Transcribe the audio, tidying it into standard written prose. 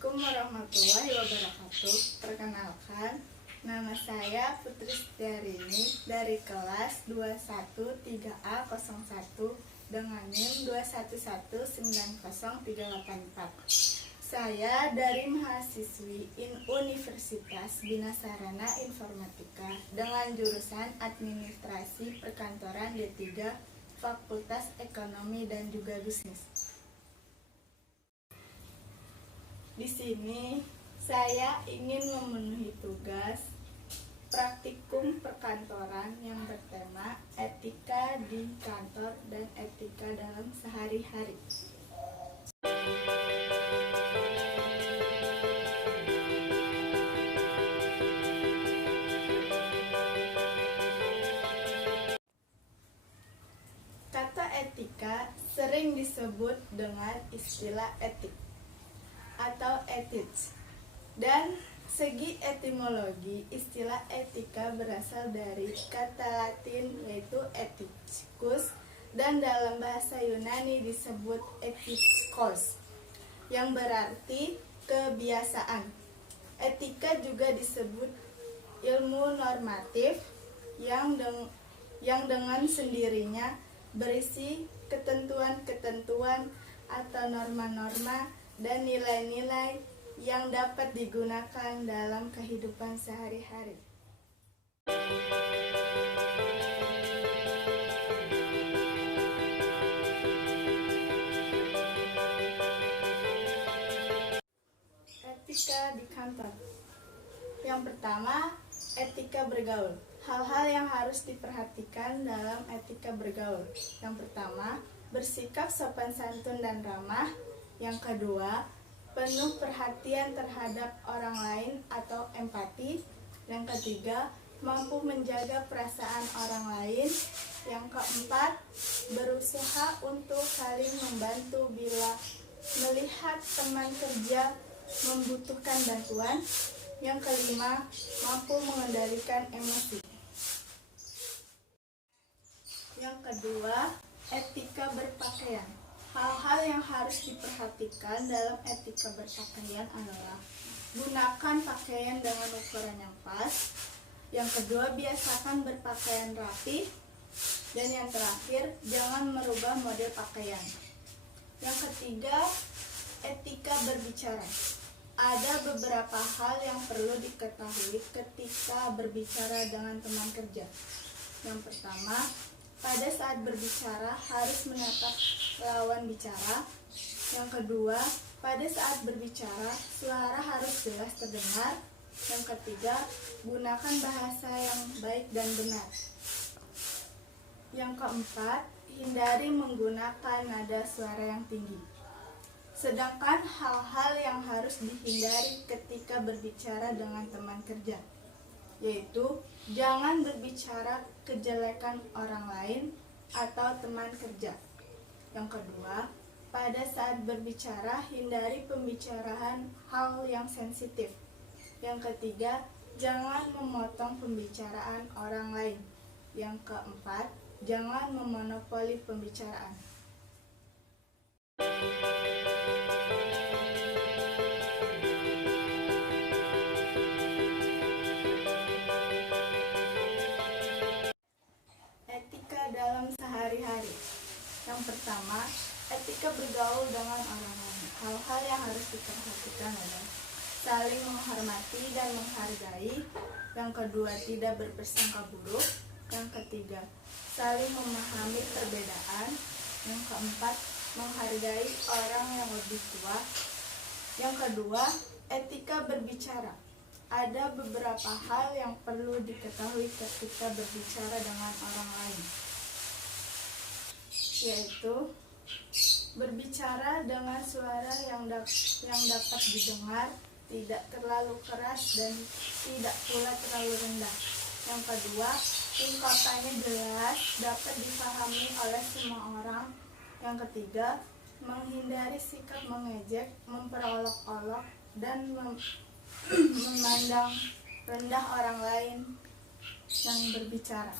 Assalamualaikum warahmatullahi wabarakatuh. Perkenalkan, nama saya Putri Setiarini dari kelas 213A01 dengan NIM 2119038. Saya dari mahasiswi Universitas Bina Sarana Informatika dengan jurusan Administrasi Perkantoran D3 Fakultas Ekonomi dan juga Bisnis. Di sini saya ingin memenuhi tugas praktikum perkantoran yang bertema etika di kantor dan etika dalam sehari-hari. Kata etika sering disebut dengan istilah etik atau ethics. Dan segi etimologi, istilah etika berasal dari kata Latin yaitu ethicus dan dalam bahasa Yunani disebut ethikos yang berarti kebiasaan. Etika juga disebut ilmu normatif yang dengan sendirinya berisi ketentuan-ketentuan atau norma-norma dan nilai-nilai yang dapat digunakan dalam kehidupan sehari-hari. Etika di kantor. Yang pertama, etika bergaul. Hal-hal yang harus diperhatikan dalam etika bergaul. Yang pertama, bersikap sopan santun dan ramah. Yang kedua, penuh perhatian terhadap orang lain atau empati. Yang ketiga, mampu menjaga perasaan orang lain. Yang keempat, berusaha untuk saling membantu bila melihat teman kerja membutuhkan bantuan. Yang kelima, mampu mengendalikan emosi. Yang kedua, etika berpakaian. Hal-hal yang harus diperhatikan dalam etika berpakaian adalah gunakan pakaian dengan ukuran yang pas. Yang kedua, biasakan berpakaian rapi. Dan yang terakhir, jangan merubah model pakaian. Yang ketiga, etika berbicara. Ada beberapa hal yang perlu diketahui ketika berbicara dengan teman kerja. Yang pertama, pada saat berbicara harus menatap lawan bicara. Yang kedua, pada saat berbicara suara harus jelas terdengar. Yang ketiga, gunakan bahasa yang baik dan benar. Yang keempat, hindari menggunakan nada suara yang tinggi. Sedangkan hal-hal yang harus dihindari ketika berbicara dengan teman kerja, yaitu jangan berbicara kejelekan orang lain atau teman kerja. Yang kedua, pada saat berbicara hindari pembicaraan hal yang sensitif. Yang ketiga, jangan memotong pembicaraan orang lain. Yang keempat, jangan memonopoli pembicaraan. Dalam sehari-hari. Yang pertama, etika bergaul dengan orang lain. Hal-hal yang harus diperhatikan adalah saling menghormati dan menghargai. Yang kedua, tidak berprasangka buruk. Yang ketiga, saling memahami perbedaan. Yang keempat, menghargai orang yang lebih tua. Yang kedua, etika berbicara. Ada beberapa hal yang perlu diketahui ketika berbicara dengan orang lain, yaitu berbicara dengan suara yang dapat didengar, tidak terlalu keras dan tidak pula terlalu rendah. Yang kedua, ungkapannya jelas, dapat dipahami oleh semua orang. Yang ketiga, menghindari sikap mengejek, memperolok-olok, dan memandang rendah orang lain yang berbicara.